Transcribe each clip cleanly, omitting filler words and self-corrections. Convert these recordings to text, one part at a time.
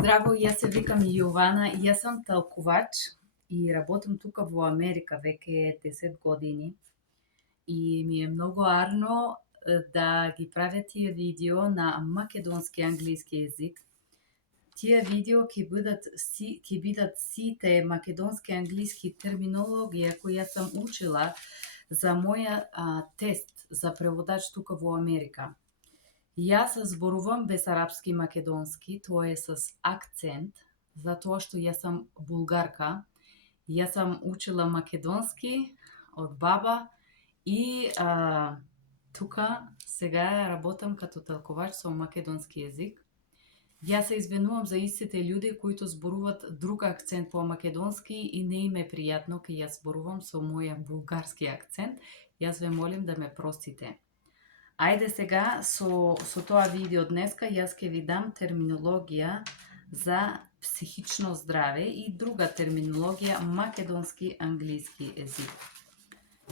Здраво, јас се викам Јована, јас сум талкувач и работам тука во Америка веќе 10 години. И ми е многу арно да ги правя тие видео на македонски англиски език. Тие видео ќе бидат сите македонски англиски терминологија кои јас сум учила за моја тест за преводач тука во Америка. Јас зборувам без арапски македонски, тоа е с акцент, затоа што јас сум булгарка. Јас сум учила македонски од баба и тука сега работам като талкувач со македонски език. Јас се извинувам за истите луѓе кои зборуваат друг акцент по македонски и не им е пријатно кога јас зборувам со моја булгарски акцент. Јас ве молим да ме простите. Ајде сега со тоа видео днеска јас ќе ви дам терминологија за психично здраве и друга терминологија македонски англиски език.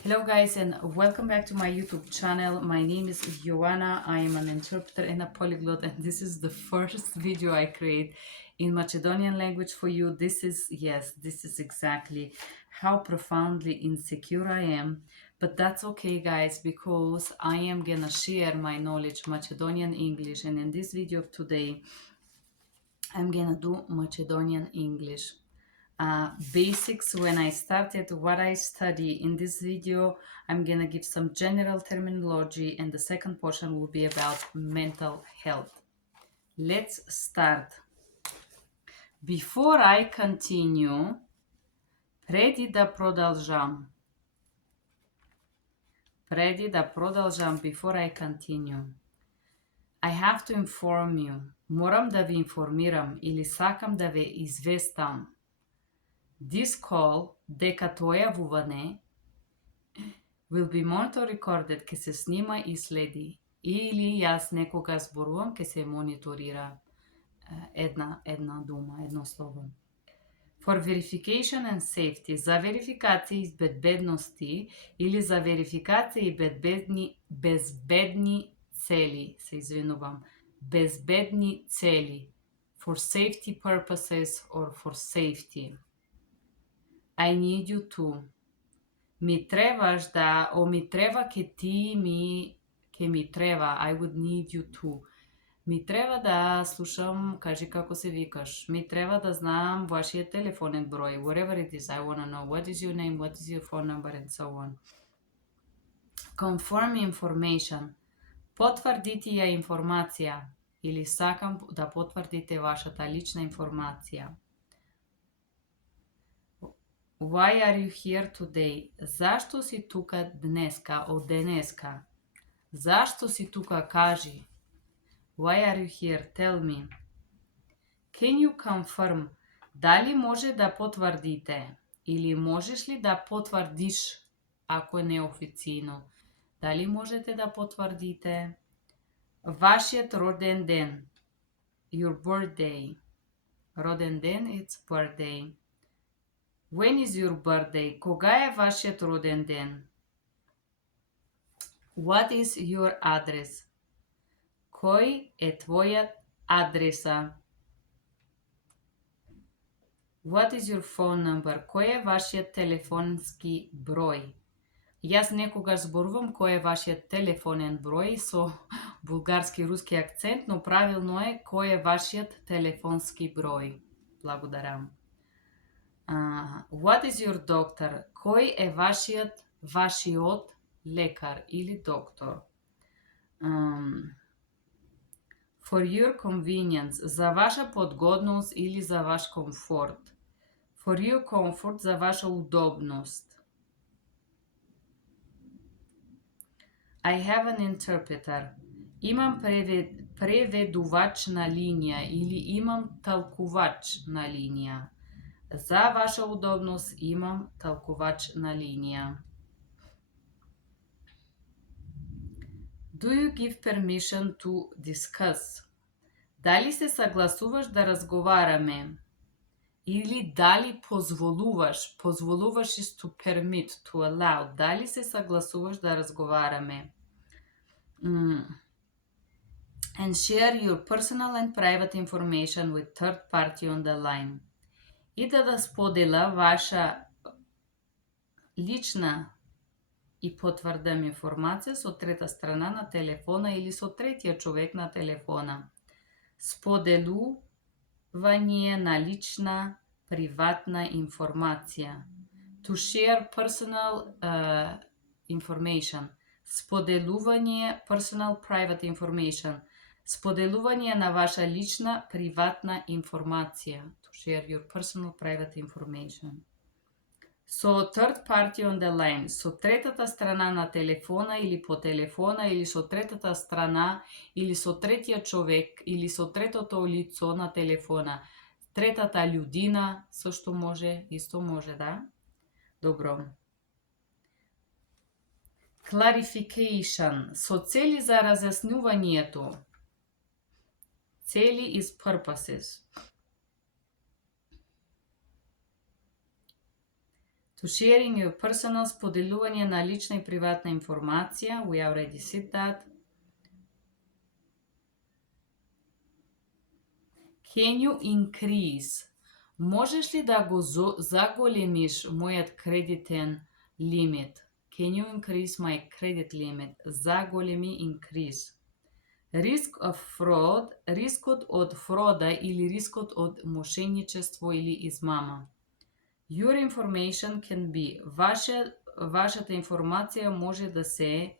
Hello guys and welcome back to my YouTube channel. My name is Joanna. I am an interpreter and a polyglot, and this is the first video I create in Macedonian language for you. This is exactly how profoundly insecure I am. But that's okay guys, because I am gonna share my knowledge Macedonian English, and in this video of today I'm gonna do Macedonian English. Basics when I started, what I study. In this video I'm gonna give some general terminology, and the second portion will be about mental health. Let's start. Before I continue, преди да продолжам, before I continue, I have to inform you. Морам да ви информирам или сакам да ве известам. This call, дека тоа јавување, will be monitored, recorded, ке се снима и следи. Или јас некога зборувам, ке се мониторира една дума, едно слово. For verification and safety, за верификација и безбедности или за верификација и безбедни цели, се извинувам, безбедни цели. For safety purposes or for safety. I need you to. Ми треба ке ми треба. I would need you to. Ми треба да слушам, кажи како се викаш. Ми треба да знам вашиот телефонен број. Whatever it is, I want to know what is your name, what is your phone number, and so on. Confirm information. Потврдите ја информација. Или сакам да потврдите вашата лична информација. Why are you here today? Зашто си тука днеска, од денеска? Зашто си тука, кажи. Why are you here? Tell me. Can you confirm? Дали може да потврдите? Или можеш ли да потврдиш, ако е неофицијно? Дали можете да потврдите? Вашиот роден ден. Your birthday. Роден ден, it's birthday. When is your birthday? Кога е вашиот роден ден? What is your address? Кој е твојот адреса? What is your phone number? Кој е вашиот телефонски број? Јас некогаш зборувам кој е вашиот телефонен број со булгарски руски акцент, но правилно е кој е вашиот телефонски број. Благодарам. What is your doctor? Кој е вашиот лекар или доктор? For your convenience, за ваша подгодност или за ваш комфорт. For your comfort, за ваша удобност. I have an interpreter. Имам преведувач на линија или имам талкувач на линија. За ваша удобност имам талкувач на линија. Do you give permission to discuss? Дали се согласуваш да разговараме? Или дали позволуваш? Позволуваш is to permit, to allow. Дали се согласуваш да разговараме? and share your personal and private information with third party on the line. И да сподела ваша лична и потврдена информација со трета страна на телефона или со третиот човек на телефона. Споделување на лична приватна информација. To share personal information. Споделување personal private information. Споделување на ваша лична приватна информација. To share your personal private information. So third party on the line. Со третата страна на телефона или по телефона или со третата страна или со третиот човек или со третото лицо на телефона. Третата људина сошто може, исто може, да? Добро. Clarification. Со цели за разјаснувањето. Цели is purposes. To sharing your personal, споделување на лична и приватна информација. We already said that. Can you increase? Можеш ли да го заголемиш мојот кредитен лимит? Can you increase my credit limit? Заголеми, increase. Risk of fraud, рискот од фрода или рискот од мошеничество или измама. Your information can be, вашата информација може да се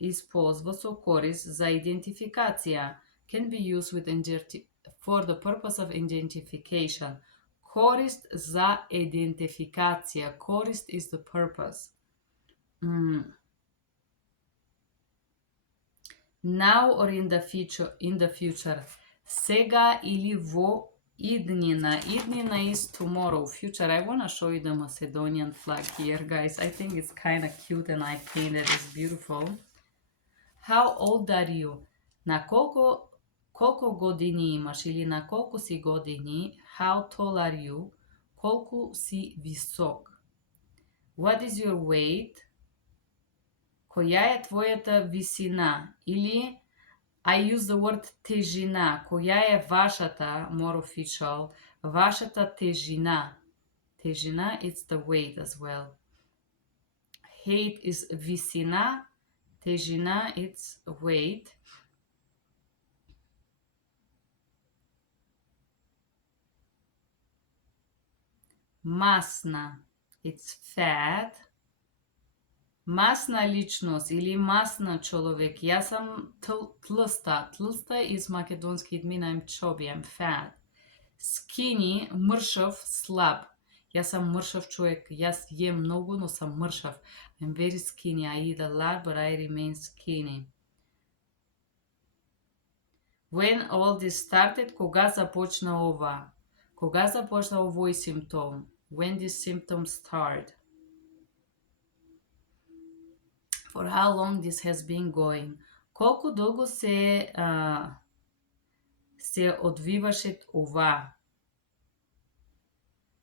исползва со корист за идентификација. Can be used for the purpose of identification. Корист за идентификација. Корист is the purpose. Now or in the future. Сега или во иднина. Иднина is tomorrow. Future. I want to show you the Macedonian flag here, guys. I think it's kind of cute and I painted it. It's beautiful. How old are you? На колку години имаш или на колку си години? How tall are you? Колку си висок? What is your weight? Која е твојата висина? Или I use the word тежина. Која е вашата, more official, вашата тежина? Тежина, it's the weight as well. Height is висина. Тежина, it's weight. Масна, it's fat. Масна личност или масна човек. Јас сум тлста. Тлста is македонски, it mean I'm chubby, I'm fat. Skinny, мршав, слаб. Јас сум мршав човек. Јас jem многу, но сум мршав. I'm very skinny. I eat a lot, but I remain skinny. When all this started, кога започна ова? Кога започна овој симптом? When this symptom start? For how long this has been going? Колку долго се одвиваше ова?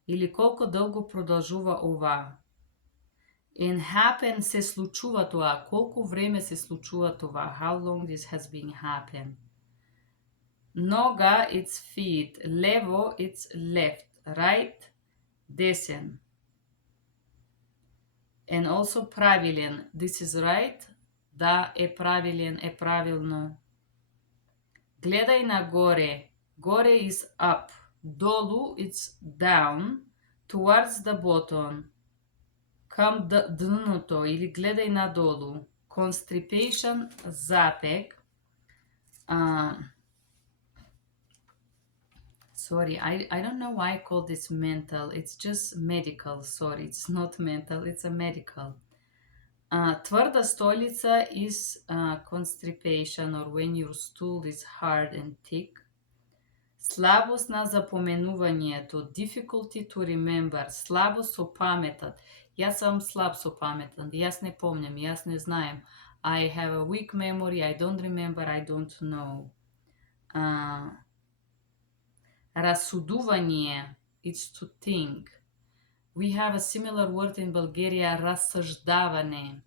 Или колку долго продолжува ова? And happen се случува тоа. Колку време се случува тоа? How long this has been happen? Нога, it's feet. Лево, it's left. Right, десен. And also правилен. This is right. Да, е правилен, е правилно. Гледај нагоре. Горе is up. Долу, it's down. Towards the bottom. Кам дното или гледај надолу. Constipation, запек. Sorry, I don't know why I call this mental. It's just medical. Sorry, it's not mental. It's a medical. Тврда столица is constipation or when your stool is hard and thick. Слабост на запоменувањето. Difficulty to remember. Слабост со паметот. Јас сум слаб со паметот. Јас не помнам, јас не знаем. I have a weak memory. I don't remember. I don't know. Расудување. It's to think. We have a similar word in Bulgaria, рассуждавање.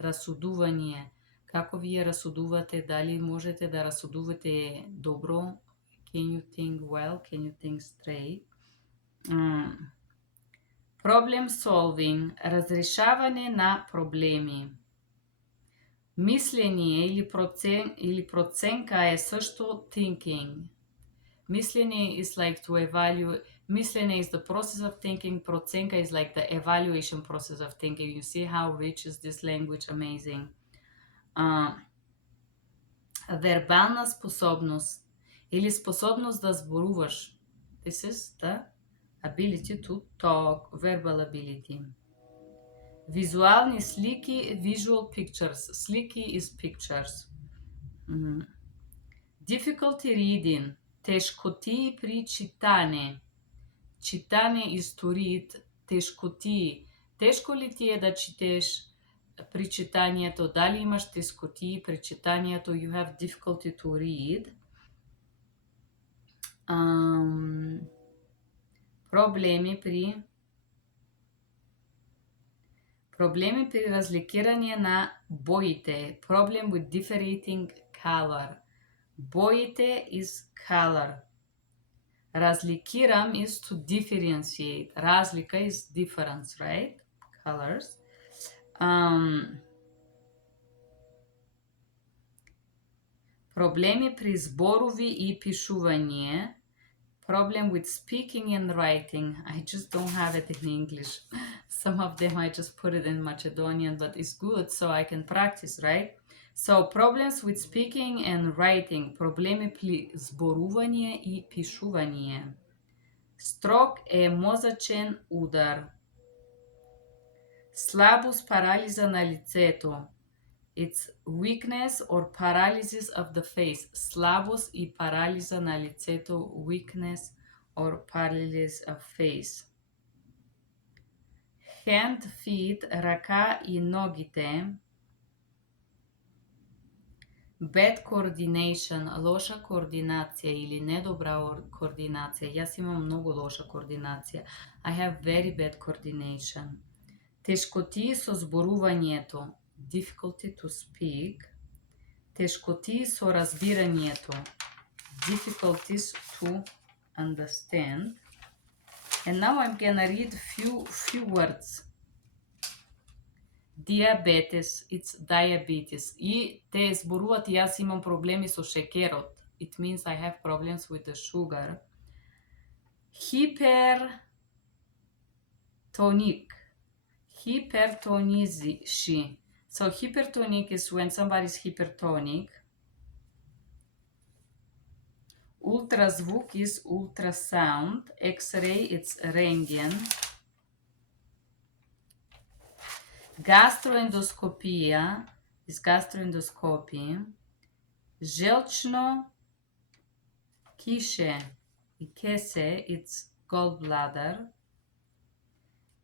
Расудување. Како вие расудувате, дали можете да расудувате добро? Can you think well? Can you think straight? Problem solving, разрешаване на проблеми. Мислење или проценка е също thinking. Мислење is like to evaluate. Мислење is the process of thinking. Проценка is like the evaluation process of thinking. You see how rich is this language? Amazing. Вербална способност или способност да зборуваш. This is the ability to talk, verbal ability. Визуални слики, visual pictures. Слики is pictures. Difficulty reading, тешкоти при читане. Читане is to read, тешкоти. Тешко ли ти е да четеш при читањето? Дали имаш тешкоти при читањето? You have difficulty to read. Проблеми при разликирање на боите. Problem with differentiating color. Боите is color. Разликирам is to differentiate. Разлика is difference, right? Colors. Проблеми при зборови и пишување. Problem with speaking and writing. I just don't have it in English. Some of them I just put it in Macedonian, but it's good so I can practice, right? So, problems with speaking and writing. Проблеми при зборување и пишување. Строг е мозачен удар. Слабост, парализа на лицето. It's weakness or paralysis of the face. Слабост и парализа на лицето. Weakness or paralysis of face. Hand, feet, рака и ногите. Bad coordination, лоша координација или недобра координација. Јас имам многу лоша координација. I have very bad coordination. Тешкоти со зборувањето. Difficulty to speak. Тешкоти со разбирањето. Difficulties to understand. And now I'm gonna read few words. Diabetes, it's diabetes. И те зборуваат, јас имам проблеми со шекерот. It means I have problems with the sugar. Hypertonic. Hypertonizši. So hypertonic is when somebody is hypertonic. Ultraзвук is ultrasound. X-ray, it's rentgen. Gastroendoskopија is gastroendoscopy. Желчно кише и кесе, it's gallbladder.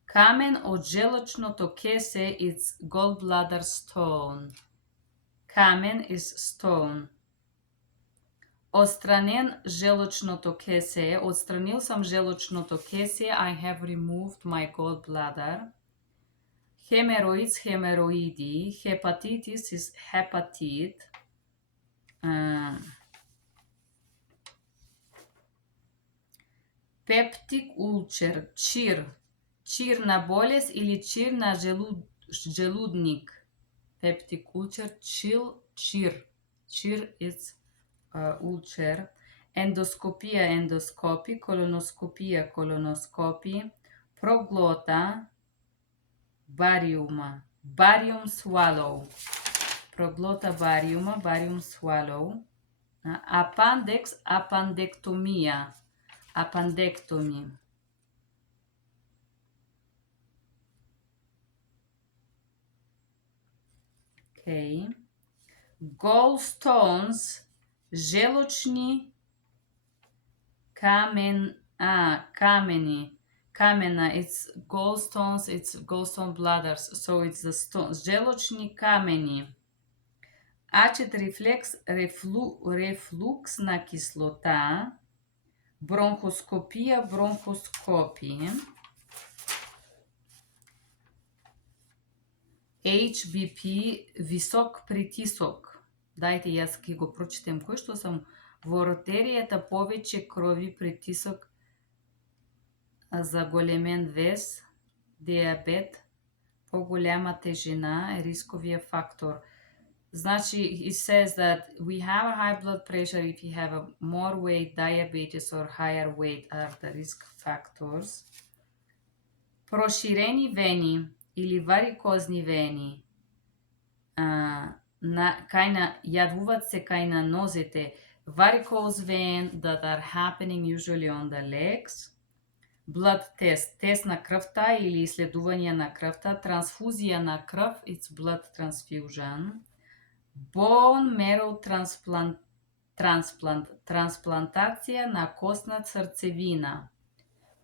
Камен од желчното кесе, it's gallbladder stone. Камен is stone. Отстранен желчното кесе. Отстранил сам желчното кесе. I have removed my gallbladder. Hemorrhoids, hemorrhoidi. Hepatitis is hepatite. Peptic ulcer, чир. Чир на болест или чир на желудник. Peptic ulcer, чир. Чир is ulcer. Endoscopia, endoscopy. Colonoscopia, colonoscopy. Proglota, bariuma. Barium swallow. Proglota bariuma, barium swallow. Appendix, appendectomia. Appendectomy. Okay. Gallstones, желчни камени. Камена, it's gallstones, it's gallstone bladders, so it's the stones. Желчни камени. Acid reflex, рефлуксна кислота. Бронхоскопија, бронхоскопи. HBP, висок притисок. Дајте јас ќе го прочитам кој што сам во артеријата повеќе крови, притисок, заголемен вес, диабет, поголема тежина, рисковиот фактор. Значи, it says that we have a high blood pressure if you have a more weight, diabetes or higher weight are the risk factors. Проширени вени или варикозни вени јавуваат се кај на нозете. Varicose vein that are happening usually on the legs. Blood test, тест на крвта или исследување на крвта. Трансфузија на крв, it's blood transfusion. Bone marrow трансплантација на косна црцевина.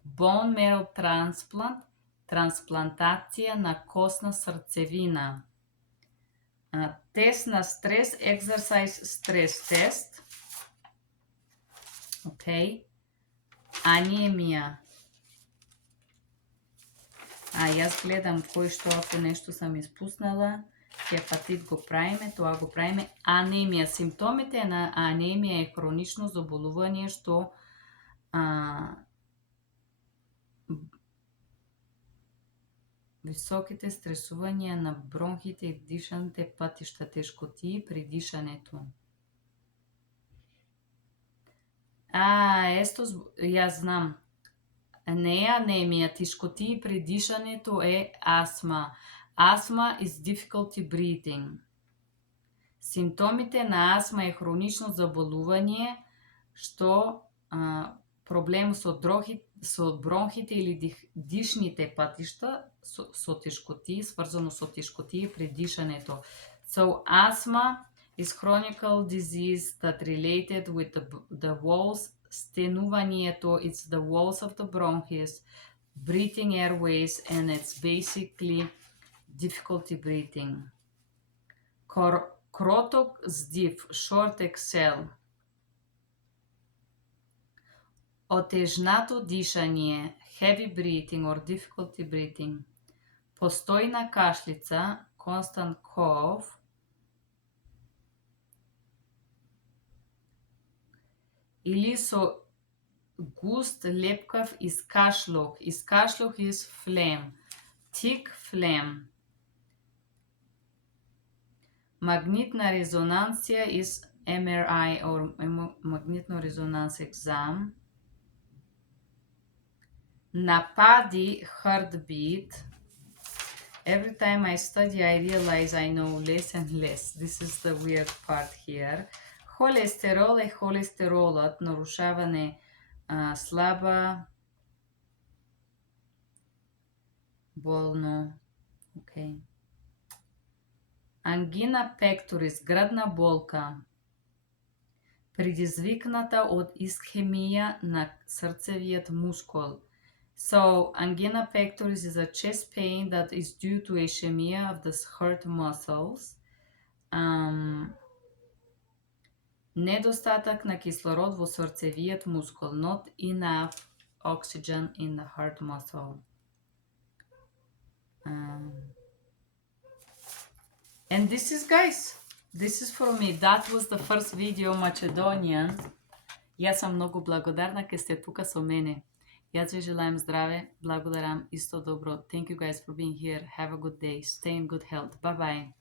Bone marrow transplant, трансплантација на косна срцевина. Тест на стрес, exercise stress test. Okay. Анемија. Јас гледам кој што ако нешто сам испуснала. Хепатит го правиме, тоа го правиме. Анемија. Симптомите на анемија е хронично заболување што високите стресувања на бронхите и дишаните патишта, тешкотии при дишането. Јас знам. Не е анемија, тешкотии при дишането е астма. Asthma is difficulty breathing. Симптомите на астма е хронично заболување што проблем со бронхите или дишните патишта со тешкотии, сврзано со тешкотии при дишането. So asthma is chronic disease that related with the walls, стенувањето, it's the walls of the bronchus, breathing airways, and it's basically difficulty breathing. Кроток здив, short exhale. Отежнато дишање, heavy breathing or difficulty breathing. Постојна кашлица, constant cough. Или со густ, лепкав искашлок. Искашлок is phlegm. Thick phlegm. Магнитна резонансија is MRI or магнитно резонанс exam. Напади, heartbeat. Every time I study, I realize I know less and less. This is the weird part here. Холестерол е холестеролот, нарушаване слаба, болно. Okay. Ангина пекторис, градна болка, предизвикната од исхемија на срцевиот мускул. So, angina pectoris is a chest pain that is due to ischemia of the heart muscles. Недостаток на кислород во срцевиот мускул. Not enough oxygen in the heart muscle. And this is, guys, this is for me. That was the first video Macedonian. Јас сум многу благодарна ке сте тука со мене. Јас ви желаем здраве, благодарам, исто добро. Thank you guys for being here. Have a good day. Stay in good health. Bye bye.